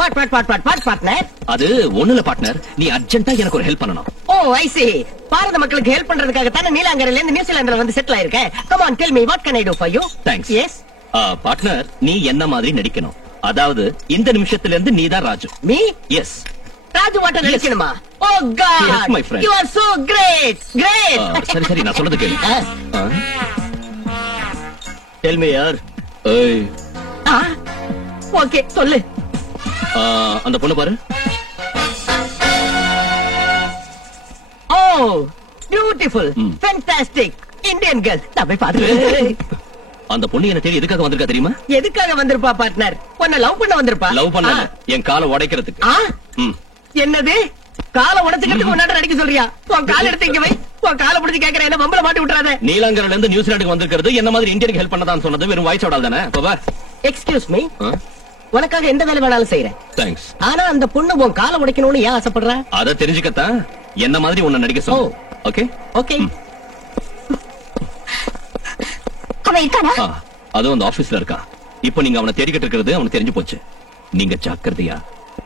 Partner அது ஒண்ணுல partner, நீ அர்ஜென்ட்டா எனக்கு ஒரு ஹெல்ப் பண்ணணும். ஓ ஐ சி. பாரத மக்களுக்கு ஹெல்ப் பண்றதுக்காக தானே நீலாங்கரையில இருந்து நியூசிலாந்துல வந்து செட்டில் ஆயிருக்கேன். Come on tell me what can I do for you? Thanks. Yes partner, நீ என்ன மாதிரி நடிக்கணும். அதாவது இந்த நிமிஷத்துல இருந்து நீதான் ராஜு. மீ எஸ். ராஜு வாட்ட நடிக்கணுமா? Oh Yes, God, my friend. You are so great great. சரி சரி, நான் சொல்றது கேளு. டெல் மீ யார்? ஏய், ஓகே சொல்லு. அந்த பொண்ணு பாரு. ஓ பியூட்டிஃபுல், ஃபேண்டாஸ்டிக் இந்தியன் கேர்ள். நான் போய் பாத்துக்கிறேன். அந்த பொண்ணு என்ன தேடி எதுக்காக வந்திருக்கா தெரியுமா? எதுக்காக வந்திருப்பா பார்ட்னர்? உன்னை லவ் பண்ண வந்திருப்பா. லவ் பண்ண என் காலை உடைக்கிறதுக்கு. என்னது? காலை உடைச்சுக்கிறதுக்கு முன்னாடி நடிக்க சொல்றியா? உன் கால் எடுத்து இங்க வை. உன் காலை பிடிச்சு கேக்குறேன், என்ன பம்பல மாட்டி விட்டுறாத. நீலாங்கரையில இருந்து நியூசிலாந்துக்கு வந்திருக்கிறது என்ன மாதிரி இந்தியனுக்கு ஹெல்ப் பண்ணதான் சொன்னது. வெறும் வாய்ஸ் ஓடால் தானே. எக்ஸ்கியூஸ் மீ, உனக்காக எந்த வேலை வேணாலும் செய்யறேன். தேங்க்ஸ். ஆனா அந்த பொண்ணு உன் காலை உடைக்கணும்னு ஏன் ஆசைப்படுற? அத தெரிஞ்சுக்கத்தான் என்ன மாதிரி உன்னை நடிக்க சொல்லு. Okay okay. அவன் இருக்கானா? அதுவும் அந்த ஆபீஸ்ல இருக்கா. இப்போ நீங்க அவனை தேடிக்கிட்டு இருக்கிறது அவனுக்கு தெரிஞ்சு போச்சு. நீங்க ஜாக்கிரதையா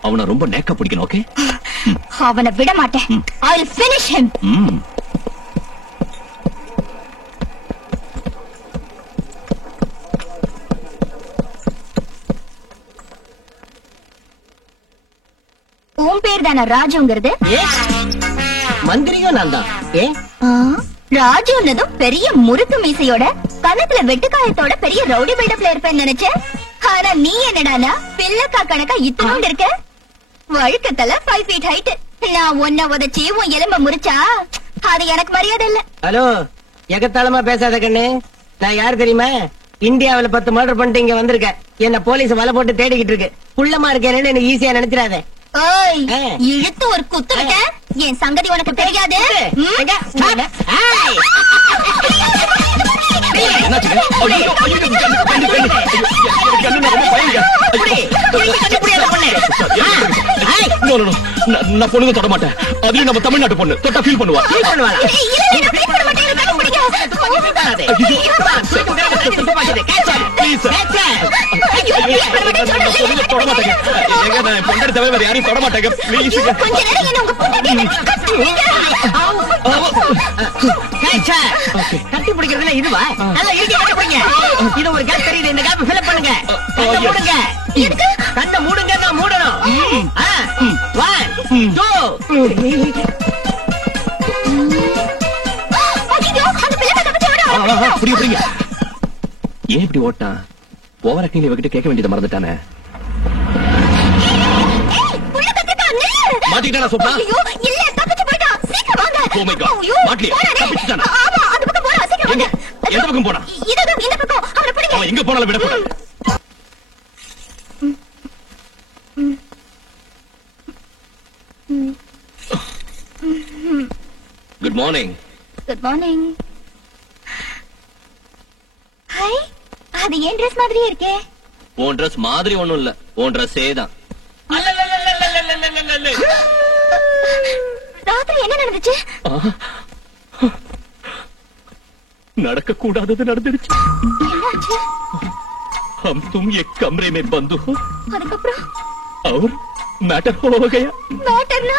அவனை ரொம்ப நேக்கா பிடிக்கணும். ஓகே? அவனை விட மாட்டேன். I will finish him. உன் பேர் தானே ராஜுங்கிறது? மந்திரியும் நான் தான். ஏன் ராஜுன்னதும் பெரிய முறுக்கு மீசையோட கணத்துல வெட்டுக்காயத்தோட பெரிய ரவுடி பில்டப்ல இருப்பேன்னு நினைச்சேன். ஆனா நீ என்னடானா பில்லக்கா கணக்கா இத்தனோண்டு இருக்க. வழுக்கத்தல 5 feet ஹைட். நான் ஒன்ன உதச்சி உன் எலும்ப முறிச்சா அது எனக்கு மரியாதை இல்ல. ஹலோ, எகத்தாளமா பேசாத கண்ணு. நான் யாரு தெரியுமா? இந்தியாவில 10 மர்டர் பண்ணிட்டு இங்க வந்திருக்கேன். என்ன போலீஸ் வலை போட்டு தேடிக்கிட்டு இருக்கு. புள்ளமா இருக்கேன்னு எனக்கு ஈஸியா நினைச்சிடாத. ஓய், இழுத்து ஒரு குத்து விட்ட என் சங்கதி உனக்கு தெரியாது. நான் பொண்ணுங்க தொட மாட்டேன். அதுலயும் நம்ம தமிழ்நாட்டு பொண்ணு தொட்டா ஃபீல் பண்ணுவா. யாரையும் தொட மாட்டேங்க. கட்டி பிடிக்கிறதுல இதுவா? நல்லா இறுக்கி கட்டி பிடிங்க. இது ஒரு கேப் தெரியுது. இந்த கேப் ஃபில் பண்ணுங்க. மூடுங்க. கண்ணை மூடுங்க. நான் மூடணும். 1 2 ஏன் இப்படி ஓட்டான்? ஓவர் ஆக்டிங் இவகிட்ட கேட்க வேண்டியதை மறந்துட்டானே. மாட்டிக்கிட்டானா சொப்பா? இல்ல, தப்பிச்சு போய்ட்டான். சீக்கிரம் வாங்க. Oh my God. மாட்லியா? தப்பிச்சுட்டானா? ஆமா, அந்த பக்கம் போறா. சீக்கிரம் வாங்க. எந்த பக்கம் போனா? இதுதான் இந்த பக்கம். அவனை பிடிங்க. அவன் எங்க போனாலும் விடக்கூடாது. Good morning. Good morning. Hi, அது ஏன் ட்ரெஸ் மாதிரியே இருக்கே? உன் ட்ரெஸ் மாதிரி ஒண்ணும் இல்ல. உன் ட்ரெஸ்ஸே தான். ராத்திரி என்ன நடந்துச்சு? நடக்க கூடாதது நடந்துடுச்சு. என்னாச்சு? हम तुम एक कमरे में बंद हो அதுக்கப்புறம் और मैटर हो गया. மேட்டர்னா?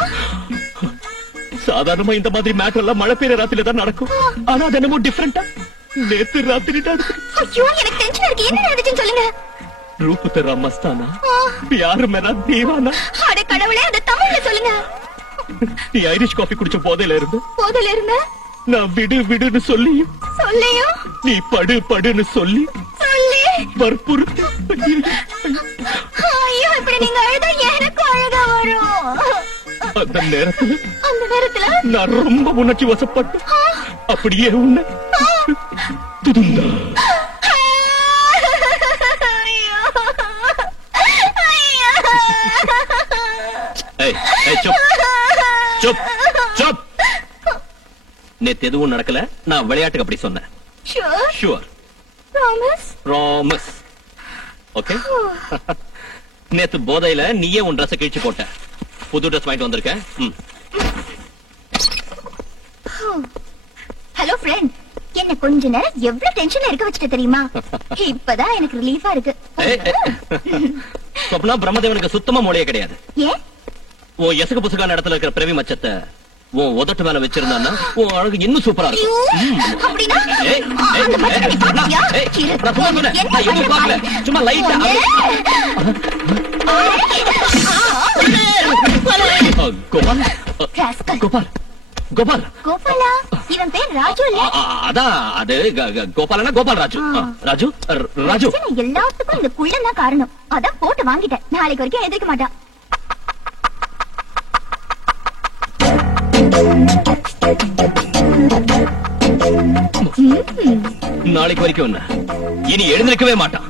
சாதாரணமா இந்த மாதிரி மேட்டர் எல்லாம் மழை பெய்ய ராத்திரில தான் நடக்கும். ஆனா அது என்னமோ டிஃபரெண்டா நேத்து ராத்திரி நடக்குது. ஐயோ, எனக்கு டென்ஷன் இருக்கு. என்ன நடந்துச்சுன்னு சொல்லுங்க. रूप तेरा मस्ताना, प्यार मेरा दीवाना. அட கடவுளே, அது தமிழ்ல சொல்லுங்க. நீ ஐரிஷ் காஃபி குடிச்ச போதையில இருந்து நான் விடு விடுன்னு சொல்லியும் நீ படு படுன்னு சொல்லி வற்புறுத்தி. ஐயோ, இப்படி நீங்க அழுதா எனக்கு அழகா வரும். அந்த நேரத்துல நான் ரொம்ப உணர்ச்சி வசப்பட்டு அப்படியே உன்னை துதுந்தா. நேத்து எதுவும் நடக்கல. நான் விளையாட்டுக்கு அப்படி சொன்னேன். ஷூர். ப்ராமிஸ். ஓகே. நேத்து போதையில நீயே உன் ட்ரெஸ் கிழிச்சு போட்ட. புது ட்ரெஸ் வாங்கிட்டு வந்திருக்க. ஹலோ ஃப்ரெண்ட், என்ன கொஞ்ச நேரம் எவ்வளவு டென்ஷன்ல இருக்க வச்சுட்டு தெரியுமா? இப்பதான் எனக்கு ரிலீஃபா இருக்கு. சொப்னா பிரம்மதேவனுக்கு சுத்தமா மூளையே கிடையாது. ஏன் உன் எசகு புசுக்கான இடத்துல இருக்கிற பிரவி மச்சத்தை உன் உதட்டு மேல வச்சிருந்தான்னா உன் அழகு இன்னும் சூப்பரா இருக்கும். அப்படின்னா ஏய், ஏய், அந்த படத்தை நீ பாத்தியா? ஏய், நான் சும்மா சொன்னேன். நான் எதுவும் பார்க்கல. சும்மா லைட்டா கோபால் ராஸ்கல். கோபால் கோபால் கோபாலா இவன் பேர் ராஜு இல்ல? அதான் அது கோபாலனா கோபால் ராஜு. ராஜு ராஜு எல்லாத்துக்கும் இந்த குள்ளன் தான் காரணம். அதான் போட்டு வாங்கிட்டேன். நாளைக்கு வரைக்கும் எதிர்க்க மாட்டான். நாளைக்கு வரைக்கும் என்ன இனி எழுந்திருக்கவே மாட்டான்.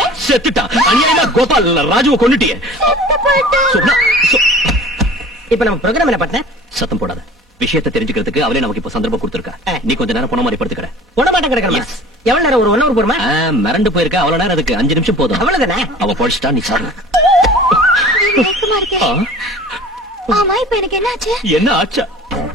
ஏன் செத்துட்டான். அநியாயமா கோபால் ராஜுவை கொன்னுட்டியே. சொப்னா, இப்ப நம்ம ப்ரோகிராம் என்ன பண்ண? சத்தம் போடாத. விஷயத்தை தெரிஞ்சுக்கிறதுக்கு அவளே நமக்கு இப்ப சந்தர்ப்பம் கொடுத்திருக்கா. நீ கொஞ்ச நேரம் போன மாதிரி படுத்துக்கிற. போனமாட்டம் கிடக்கணும். எவ்வளவு நேரம்? ஒரு 1 hour போருமா? மிரண்டு போயிருக்க. அவ்வளவு நேரம் அதுக்கு 5 நிமிஷம் போதும். அவ்வளவுதானே? அவ படிச்சுட்டா நீ சாப்பிடு. மயக்கமா இருக்கேன். ஆமா இப்ப எனக்கு என்னாச்சு? என்ன ஆச்சா?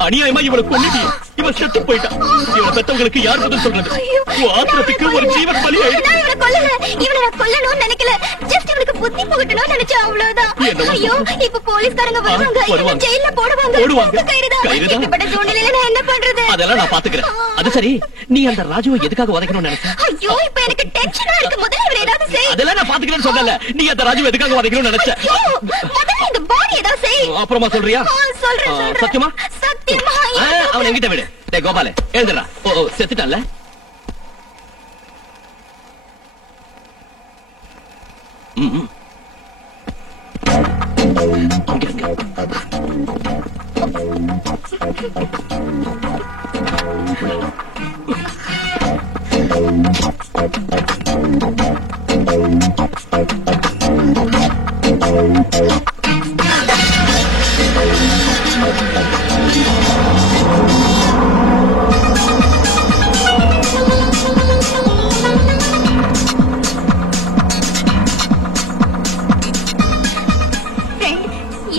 அநியாயமா இவளை கொன்னுட்டி. இவன் செத்து போயிட்டான். இவளை பெத்தவங்களுக்கு யார் பதில் சொல்றது? உன் ஆத்திரத்துக்கு ஒரு ஜீவன் பலி ஆயிடுச்சு. நான் இவனை கொல்லல. இவனை நான் கொல்லணும்னு நினைக்கல. ஜஸ்ட் இவனுக்கு புத்தி புகட்டணும்னு நினைச்சேன், அவ்வளவுதான். ஐயோ இப்ப போலீஸ்காரங்க வருவாங்க. இவனை ஜெயில்ல போடுவாங்க. கயிறுதான். இப்படிப்பட்ட சூழ்நிலையில நான் என்ன பண்றது? அதெல்லாம் நான் பாத்துக்கிறேன். அது சரி, நீ அந்த ராஜுவை எதுக்காக உதைக்கணும்னு நினைச்ச? ஐயோ இப்ப எனக்கு டென்ஷனா இருக்கு. முதல்ல இவர் ஏதாவது செய். அதெல்லாம் நான் பாத்துக்கிறேன்னு சொன்னல. நீ அந்த ராஜுவை எதுக்காக உதைக்கணும்னு நினைச்ச? ஐயோ முதல்ல இந்த பாடி ஏதாவது செய். அப்புறமா சொல்றியா? சொல்றேன். சத்தியமா? சத்தியமா. அவன் என்கிட்ட விடு. டேய் கோபாலே எழுந்துடா. ஓ செத்துட்டான்ல.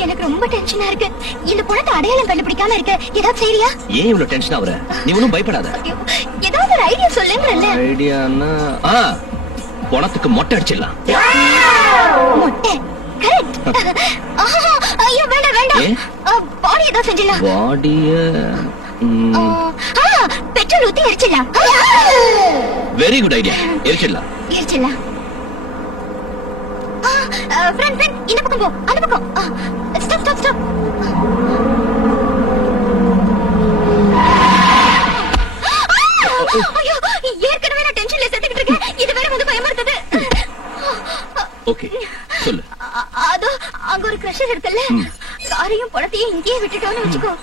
எனக்கு ரொம்ப டென்ஷனா இருக்கு. இந்த பணத்தை அடையாளம் கண்டுபிடிக்காம இருக்க. ஏதாவது செய்றியா? ஏன் இவ்வளவு டென்ஷன் ஆகுற? நீ ஒன்னும் பயப்படாத. ஏதாவது ஒரு ஐடியா சொல்லுங்கறல்ல. ஐடியானா பணத்துக்கு மொட்டை அடிச்சிடலாம். மொட்டை? கரெக்ட். ஐயோ வேண்டாம். பாடி ஏதாவது செஞ்சிடலாம். பாடிய பெட்ரோல் ஊத்தி எரிச்சிடலாம். Very good idea. எரிச்சிடலாம். ஃப்ரெண்ட் இந்த பக்கம் போ. அந்த பக்கம். ஸ்டாப். ஐயோ ஏற்கனவே நான் டென்ஷன்ல செத்துக்கிட்டு இருக்கேன். இது வேற வந்து பயமுறுத்துது. ஓகே சொல்லு. அதோ அங்க ஒரு கிரஷர் இருக்குல்ல. காரையும் பணத்தையும் இங்கேயே விட்டுட்டோம்னு வச்சுக்கோ.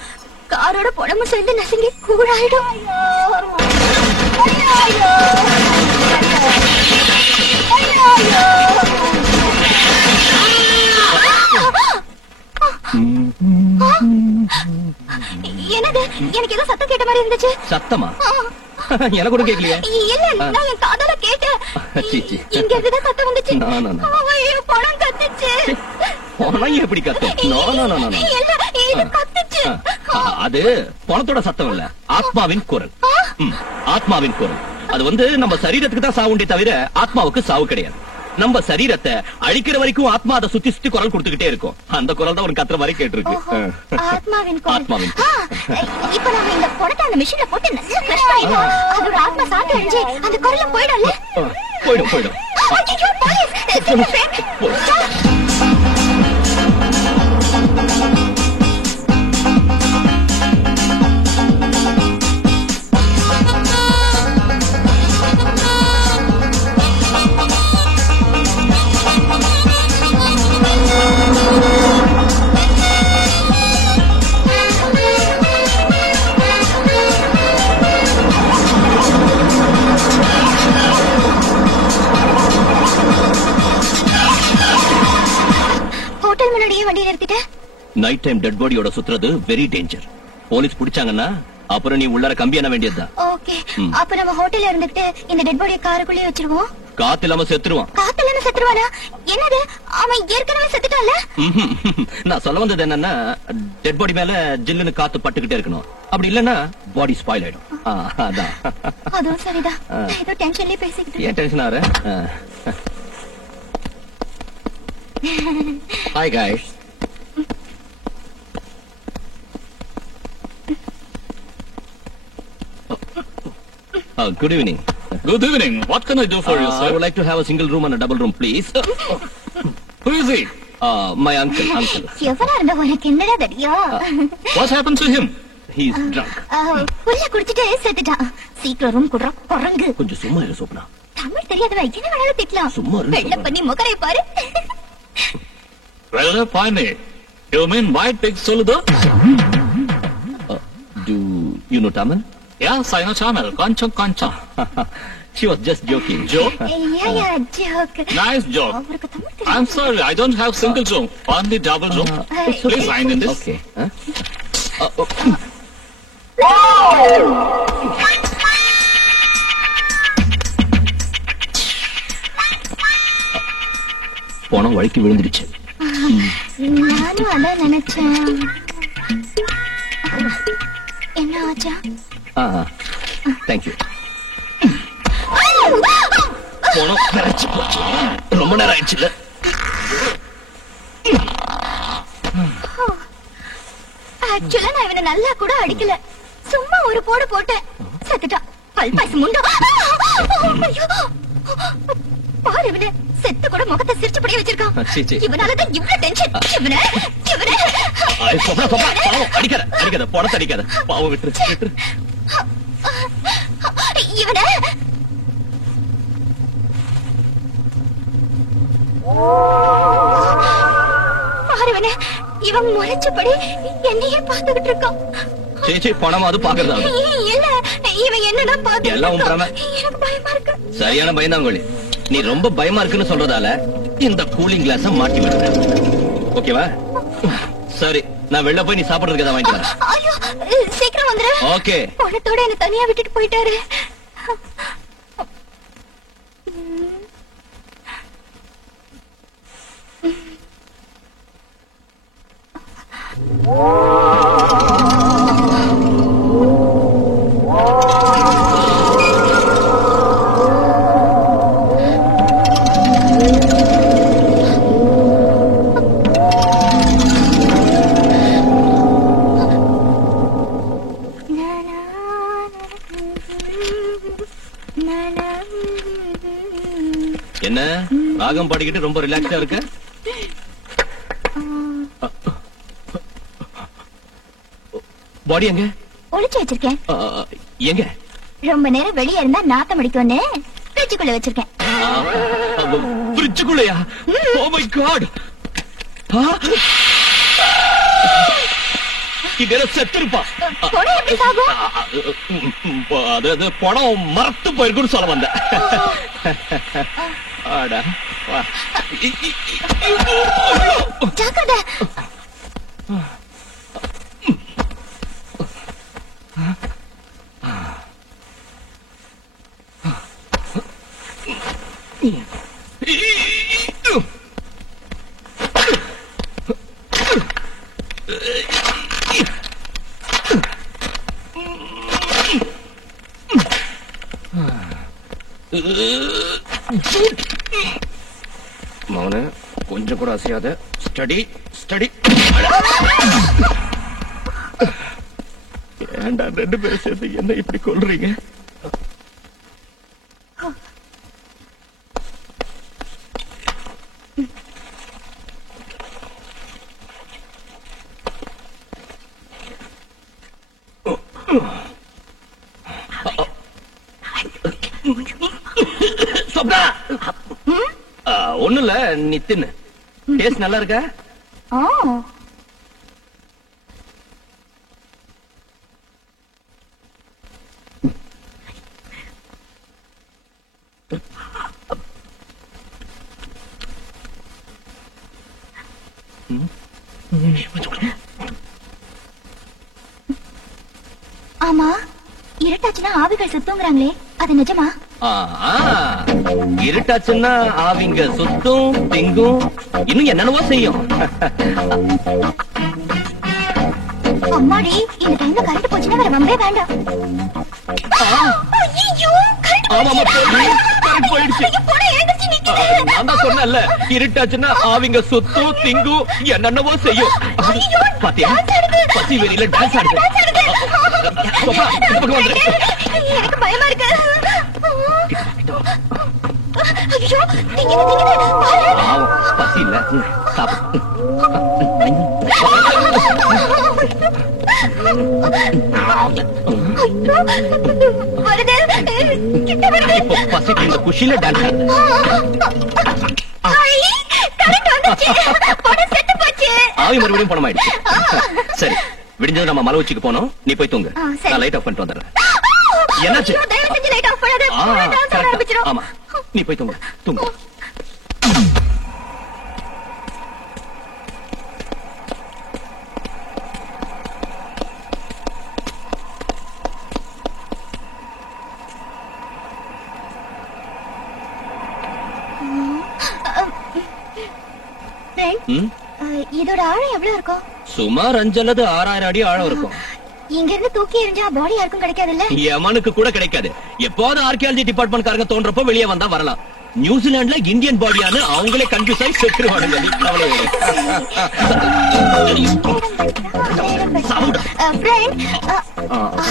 காரோட பணமும் சேர்ந்து நசுங்கி கூடாயிடும். என்னது? எனக்கு ஏதோ சத்தம் கேட்ட மாதிரி இருந்துச்சு. சத்தமா? எனக்கு கூட கேட்கலையே. இல்ல நான் என் காதால கேட்டேன். இங்க இருந்து சத்தம் வந்துச்சு. ஐயோ பணம் கத்துச்சு. பணம் எப்படி கத்தும்? இது கத்துச்சு. அது பணத்தோட சத்தம் இல்ல, ஆத்மாவின் குரல். ஆத்மாவின் குரல். அது வந்து நம்ம சரீரத்துக்கு தான் சாவுண்டே தவிர ஆத்மாவுக்கு சாவு கிடையாது. நம்ம சரீரத்தை அழிக்கிற வரைக்கும் ஆத்மா அதை சுத்தி சுத்தி குரல் கொடுத்துக்கிட்டே இருக்கும். அந்த குரல் தான் ஒரு கத்துற மாதிரி கேட்டிருக்கு. ஆத்மாவின் குரல். இப்ப நாம இந்த பணத்தை அந்த மிஷின்ல போட்டு நல்லா கிரஷ் பண்ணிட்டோம். அதோட ஆத்மா சாத்தி அழிஞ்சு அந்த குரலும் போயிடும்ல. போயிடும். ஐயோ போலீஸ். நைட் டைம் டெட் பாடியோட சுத்துறது வெரி டேஞ்சர். போலீஸ் பிடிச்சாங்கன்னா அப்புறம் நீ உள்ளர கம்பி என்ன வேண்டியதுதான். ஓகே அப்ப நம்ம ஹோட்டல்ல இருந்துட்டு இந்த டெட் பாடியை காருக்குள்ளே வச்சிருவோம். காத்து இல்லாம செத்துருவான். காத்து இல்லாம செத்துருவானா? என்னது அவன் ஏற்கனவே செத்துட்டான்ல? நான் சொல்ல வந்தது என்னன்னா டெட் பாடி மேல ஜில்லுன்னு காத்து பட்டுக்கிட்டே இருக்கணும். அப்படி இல்லன்னா பாடி ஸ்பாயில் ஆயிடும். அதான். அதுவும் சரிதான். ஏதோ டென்ஷன்லயே பேசிக்கிட்டு. ஏன் டென்ஷன் ஆற? Hi guys. Good evening. Good evening. What can I do for you, I sir? would like to have a single room and a double room, please. Who is he? My uncle. எவனா இருந்தா உனக்கு என்னடா தெரியும்? What happened to him? He's drunk. புள்ள குடிச்சிட்டு செத்துட்டான். சீக்கிரம் room குடுறா குரங்கு. கொஞ்சம் சும்மா இரு சோப்னா. தமிழ் தெரியாதவ என்ன வேணாலும் திட்டலாம். சும்மா இரு. வெள்ள பண்ணி முகரை பாரு. Well, fine. You mean white pig soludo? Do you know Tamil? Yes, I know Tamil. Concha. She was just joking. Joke? Yeah, joke. Nice joke. அவருக்கு தமிழ் I'm தெரியும். sorry, I don't have single room. Only double room. Please sign in this. Okay. போன வழிக்கு விழுந்துடுச்சு. நானும் அதான் நினைச்சேன். என்ன ஆச்சா? Thank you. போன கரைச்சு போச்சு. ரொம்ப நேரம் ஆயிடுச்சுல்ல. ஆக்சுவலா நான் இவனை நல்லா கூட அடிக்கல. சும்மா ஒரு போடு போட்டேன். செத்துட்டான். பல்பாசி முண்டா. ஐயோ. பாரு இவனை செத்து கூட முகத்தை சிரிச்சுபடியே வச்சிருக்கான். இவனாலதான் இவ்வளவு டென்ஷன். இவனை அடிக்காத படத்தை அடிக்காத. பாவம் விட்டுரு. இவனை பாருவன இவன் முறைச்சபடி என்னையே பார்த்துக்கிட்டு இருக்கான். சேச்சி பணம் அது பாக்குறதா? இல்ல இவன் என்னதான் பார்த்து எல்லாம் உண்மை. எனக்கு பயமா இருக்கு. சரியான பயந்தாங்கோழி. நீ ரொம்ப பயமா இருக்குன்னு சொல்றதால இந்த கூலிங் கிளாஸ மாட்டி விடுறேன். ஓகேவா? சரி நான் வெளில போய் நீ சாப்பிடுறதுக்கு ஏதாவது வாங்கிட்டு வரேன். ஐயோ சீக்கிரம் வந்துரு. ஓகே. பணத்தோட என்ன தனியா விட்டுட்டு போயிட்டாரு. என்ன ராகம் பாடிக்கிட்டு ரொம்ப ரிலாக்ஸா இருக்க? பாடி எங்க? ஒளிச்சு வச்சிருக்கேன். எங்க? ரொம்ப நேரம் வெளியே இருந்தா நாத்தம் அடிக்கும்னு ஃப்ரிட்ஜுக்குள்ள வச்சிருக்கேன். ஃப்ரிட்ஜுக்குள்ளயா? Oh my God. இதெல்லாம் செத்துருப்பா. பணம் எப்படி சாகும்? அது பணம் மரத்து போயிருக்குன்னு சொல்ல வந்த. ஜாக்கிரதை. மௌன கொஞ்சம் கூட அசையாத. ஸ்டடி. ஏண்டா ரெண்டு பேரும் சேர்ந்து என்ன இப்படி கொல்றீங்க? ஒண்ணு இல்ல, நீ தின்னு. டேஸ்ட் நல்லா இருக்கா? ஆமா, இருட்டாச்சுன்னா ஆவிகள் சுத்தங்கிறாங்களே, அது நிஜமா? இருட்டாச்சுன்னா ஆவிங்க சுத்தும், திங்கும், இன்னும் என்னென்னவோ செய்யும். அம்மாடி, இந்த டைம்ல கரண்ட் போச்சுன்னா வேற வம்பே வேண்டாம். ஐயோ, கரண்ட் போயிடுச்சு. நான் தான் சொன்னேன்ல, இருட்டாச்சுன்னா ஆவிங்க சுத்தும் திங்கும் என்னென்னவோ செய்யும். பாத்தியா, பசி வெறியில டான்ஸ் ஆடுது. பாப்பா, இந்த பக்கம் வந்துரு. எனக்கு பயமா இருக்கு. ஐயோ, பாவம், பசி இல்ல, சாப்பிடு. இப்போ பசிக்கு இந்த குஷியில டான்ஸ் ஆடுது. ஆவி மறுபடியும் பணமாயிடுச்சு. சரி, விடிஞ்சது நம்ம மலை உச்சிக்கு போனோம். நீ போய் தூங்கு, நான் லைட் ஆஃப் பண்ணிட்டு வந்துடுறேன். என்னாச்சு? ஆமா, நீ போய் தூங்கு தூங்கு. இதோட ஆழம் எவ்வளவு இருக்கும்? சுமார் 5 அல்லது 6000 அடி ஆழம் இருக்கும். இங்க இருந்து தூக்கி எறிஞ்சா பாடி யாருக்கும் கிடைக்காதுல்ல? யமனுக்கு கூட கிடைக்காது. எப்போது ஆர்கியாலஜி டிபார்ட்மெண்ட் காரங்க தோன்றப்போ வெளியே வந்தா வரலாம். நியூசிலாந்துல இந்தியன் பாடியானு அவங்களே கன்ஃபியூஸ் ஆகி செத்துருவானுங்க.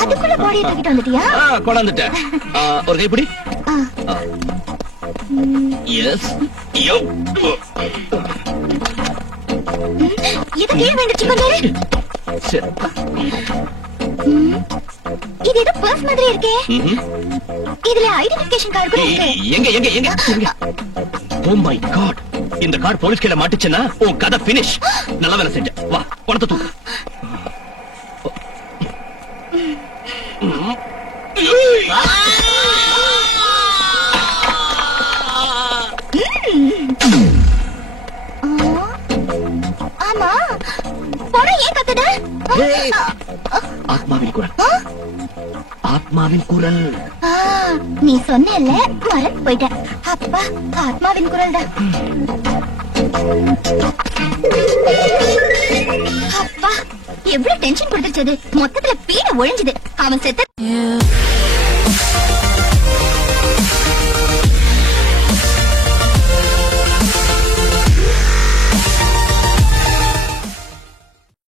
அதுக்குள்ள பாடியை தூக்கிட்டு வந்துட்டியா? கொண்டாந்துட்டேன். ஒரு கைப்பிடி. எஸ். இது கீழே விழுந்துச்சு கொஞ்சம். சரி. இது ஏதோ பர்ஸ் மாதிரி இருக்கே. இதுல ஐடென்டிஃபிகேஷன் கார்டு கூட இருக்கு. எங்க எங்க எங்க? ஓ மை காட், இந்த கார்டு போலீஸ் கையில மாட்டுச்சுன்னா உன் கதை பினிஷ். நல்ல வேலை செஞ்ச. வா, பணத்தை தூக்கு. ஆமா, பணம் ஏன் கத்துது? ஆத்மாவின் குரல். ஆத்மாவின் குரல். நீ சொன்னேல்ல, மறந்து போயிட்டேன். அப்பா, ஆத்மாவின் குரல் தான். அப்பா, எவ்வளவு டென்ஷன் கொடுத்துச்சது. மொத்தத்துல பீட ஒழிஞ்சுது. அவன் செத்த